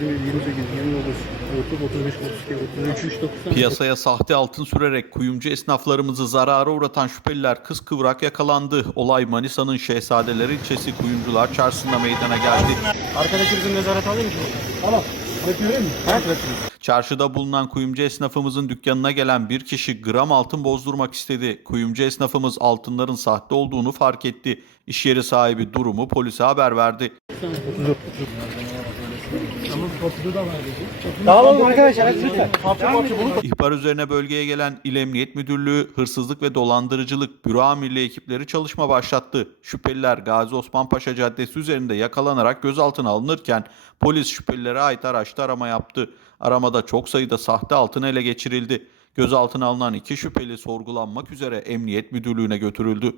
20, 28, 29, 30, 35, 32, 33, 39 tane. Piyasaya sahte altın sürerek kuyumcu esnaflarımızı zarara uğratan şüpheliler kıskıvrak yakalandı. Olay Manisa'nın Şehzadeler ilçesi Kuyumcular Çarşısı'nda meydana geldi. Arkadaki bizim nezaret alayım mı? Tamam. Çarşıda bulunan kuyumcu esnafımızın dükkanına gelen bir kişi gram altın bozdurmak istedi. Kuyumcu esnafımız altınların sahte olduğunu fark etti. İş yeri sahibi durumu polise haber verdi. 34. Tamam, kapıda da var dedi. Dağılalım arkadaşlar, hadi lütfen. Parça parça bunu İhbar üzerine bölgeye gelen İl Emniyet Müdürlüğü Hırsızlık ve Dolandırıcılık Büro Amirliği ekipleri çalışma başlattı. Şüpheliler Gazi Osman Paşa Caddesi üzerinde yakalanarak gözaltına alınırken polis şüphelilere ait araçta arama yaptı. Aramada çok sayıda sahte altın ele geçirildi. Gözaltına alınan iki şüpheli sorgulanmak üzere Emniyet Müdürlüğü'ne götürüldü.